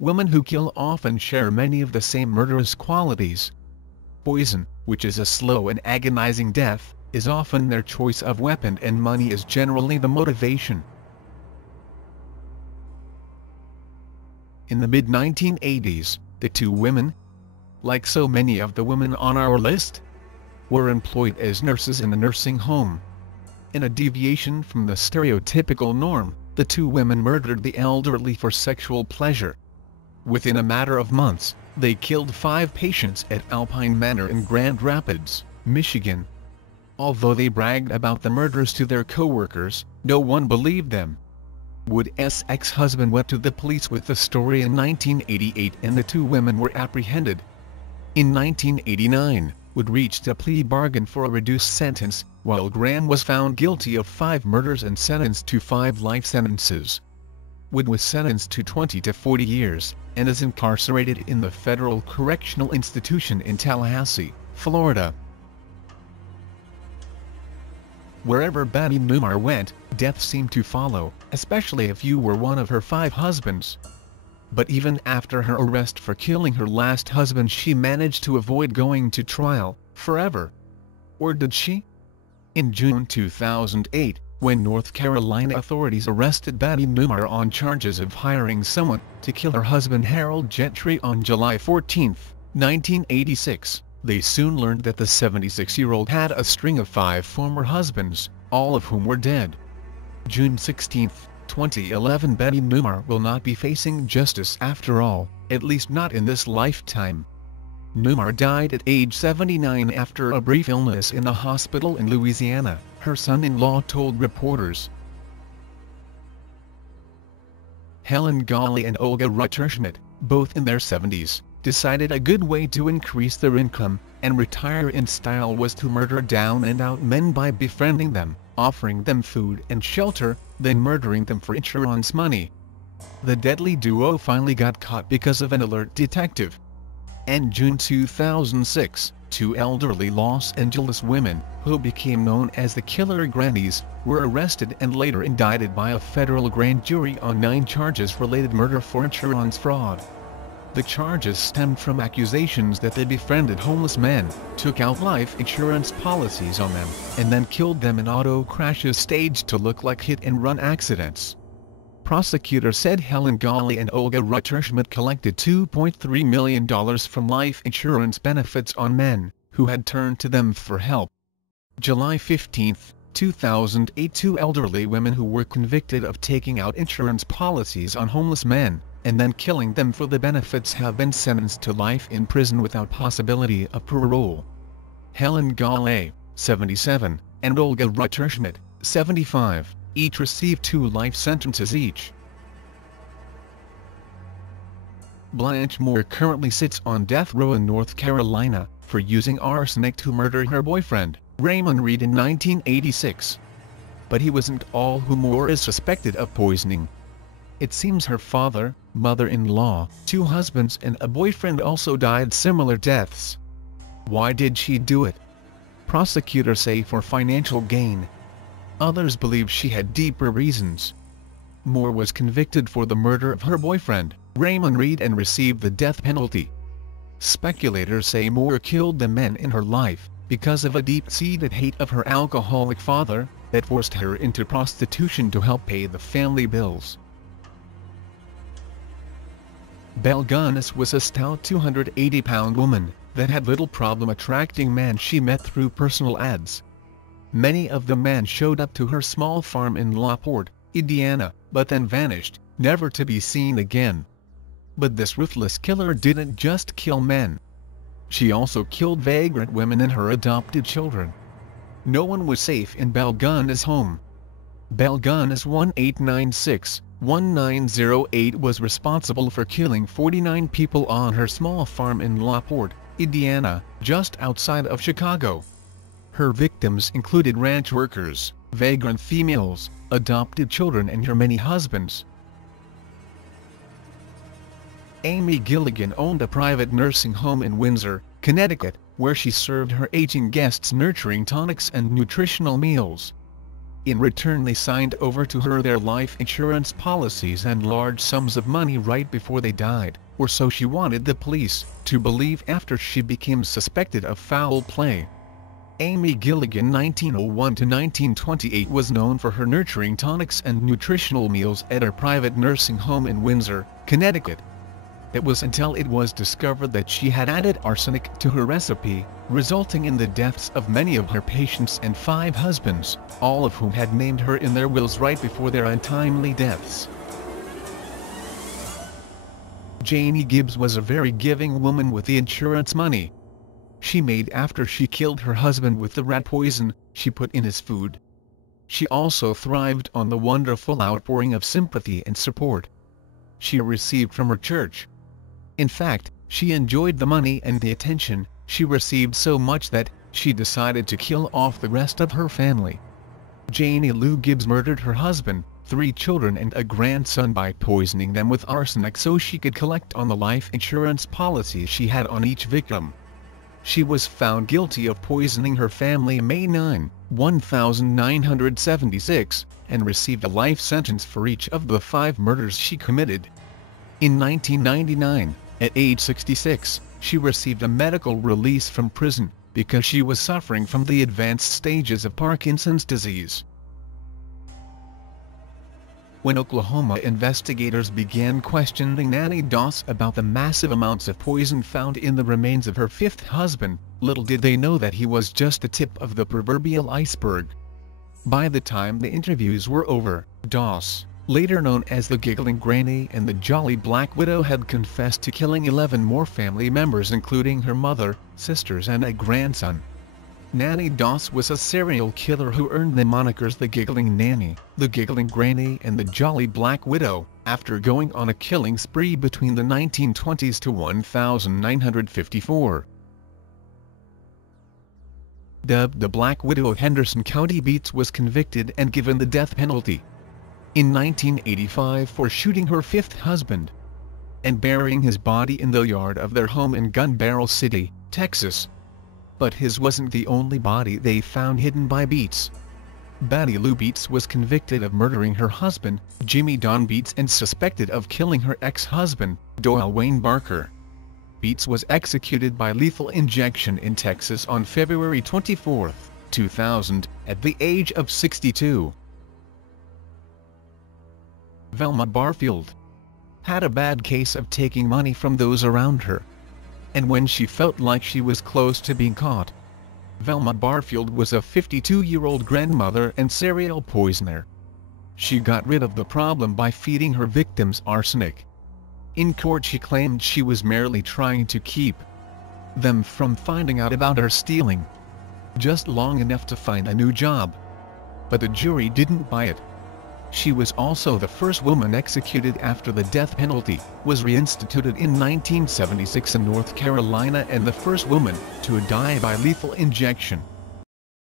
Women who kill often share many of the same murderous qualities. Poison, which is a slow and agonizing death, is often their choice of weapon, and money is generally the motivation. In the mid-1980s, the two women, like so many of the women on our list, were employed as nurses in a nursing home. In a deviation from the stereotypical norm, the two women murdered the elderly for sexual pleasure. Within a matter of months, they killed 5 patients at Alpine Manor in Grand Rapids, Michigan. Although they bragged about the murders to their co-workers, no one believed them. Wood's ex-husband went to the police with the story in 1988, and the two women were apprehended. In 1989, Wood reached a plea bargain for a reduced sentence, while Graham was found guilty of 5 murders and sentenced to 5 life sentences. Wood was sentenced to 20 to 40 years, and is incarcerated in the Federal Correctional Institution in Tallahassee, Florida. Wherever Betty Neumar went, death seemed to follow, especially if you were one of her 5 husbands. But even after her arrest for killing her last husband, she managed to avoid going to trial, forever. Or did she? In June 2008, when North Carolina authorities arrested Betty Neumar on charges of hiring someone to kill her husband Harold Gentry on July 14, 1986, they soon learned that the 76-year-old had a string of 5 former husbands, all of whom were dead. June 16, 2011. Betty Neumar will not be facing justice after all, at least not in this lifetime. Neumar died at age 79 after a brief illness in a hospital in Louisiana, her son-in-law told reporters. Helen Golay and Olga Rutterschmidt, both in their 70s, decided a good way to increase their income and retire in style was to murder down-and-out men by befriending them, offering them food and shelter, then murdering them for insurance money. The deadly duo finally got caught because of an alert detective. And June 2006, 2 elderly Los Angeles women, who became known as the Killer Grannies, were arrested and later indicted by a federal grand jury on 9 charges related murder for insurance fraud. The charges stemmed from accusations that they befriended homeless men, took out life insurance policies on them, and then killed them in auto crashes staged to look like hit-and-run accidents. Prosecutors said Helen Golay and Olga Rutterschmidt collected $2.3 million from life insurance benefits on men who had turned to them for help. July 15, 2008. 2 elderly women who were convicted of taking out insurance policies on homeless men and then killing them for the benefits have been sentenced to life in prison without possibility of parole. Helen Golay, 77, and Olga Rutterschmidt, 75, each received 2 life sentences each. Blanche Moore currently sits on death row in North Carolina for using arsenic to murder her boyfriend, Raymond Reed, in 1986. But he wasn't all who Moore is suspected of poisoning. It seems her father, mother-in-law, 2 husbands and a boyfriend also died similar deaths. Why did she do it? Prosecutors say for financial gain. Others believe she had deeper reasons. Moore was convicted for the murder of her boyfriend, Raymond Reed, and received the death penalty. Speculators say Moore killed the men in her life because of a deep-seated hate of her alcoholic father that forced her into prostitution to help pay the family bills. Belle Gunness was a stout 280-pound woman that had little problem attracting men she met through personal ads. Many of the men showed up to her small farm in LaPorte, Indiana, but then vanished, never to be seen again. But this ruthless killer didn't just kill men. She also killed vagrant women and her adopted children. No one was safe in Belle Gunness' home. Belle Gunness 1896-1908 was responsible for killing 49 people on her small farm in LaPorte, Indiana, just outside of Chicago. Her victims included ranch workers, vagrant females, adopted children, and her many husbands. Amy Gilligan owned a private nursing home in Windsor, Connecticut, where she served her aging guests nurturing tonics and nutritional meals. In return they signed over to her their life insurance policies and large sums of money right before they died, or so she wanted the police to believe after she became suspected of foul play. Amy Gilligan 1901–1928 was known for her nurturing tonics and nutritional meals at her private nursing home in Windsor, Connecticut. It was until it was discovered that she had added arsenic to her recipe, resulting in the deaths of many of her patients and 5 husbands, all of whom had named her in their wills right before their untimely deaths. Janie Gibbs was a very giving woman with the insurance money she made after she killed her husband with the rat poison she put in his food. She also thrived on the wonderful outpouring of sympathy and support she received from her church. In fact, she enjoyed the money and the attention she received so much that she decided to kill off the rest of her family. Janie Lou Gibbs murdered her husband, 3 children and a grandson by poisoning them with arsenic so she could collect on the life insurance policy she had on each victim. She was found guilty of poisoning her family May 9, 1976, and received a life sentence for each of the 5 murders she committed. In 1999, at age 66, she received a medical release from prison because she was suffering from the advanced stages of Parkinson's disease. When Oklahoma investigators began questioning Nannie Doss about the massive amounts of poison found in the remains of her 5th husband, little did they know that he was just the tip of the proverbial iceberg. By the time the interviews were over, Doss, later known as the Giggling Granny and the Jolly Black Widow, had confessed to killing 11 more family members including her mother, sisters and a grandson. Nannie Doss was a serial killer who earned the monikers the Giggling Nanny, the Giggling Granny and the Jolly Black Widow, after going on a killing spree between the 1920s to 1954. Dubbed the Black Widow of Henderson County, Beets was convicted and given the death penalty in 1985 for shooting her 5th husband and burying his body in the yard of their home in Gun Barrel City, Texas. But his wasn't the only body they found hidden by Beets. Betty Lou Beets was convicted of murdering her husband, Jimmy Don Beets, and suspected of killing her ex-husband, Doyle Wayne Barker. Beets was executed by lethal injection in Texas on February 24, 2000, at the age of 62. Velma Barfield had a bad case of taking money from those around her. And when she felt like she was close to being caught, Velma Barfield was a 52-year-old grandmother and serial poisoner. She got rid of the problem by feeding her victims arsenic. In court she claimed she was merely trying to keep them from finding out about her stealing, just long enough to find a new job. But the jury didn't buy it. She was also the first woman executed after the death penalty was reinstituted in 1976 in North Carolina and the first woman to die by lethal injection.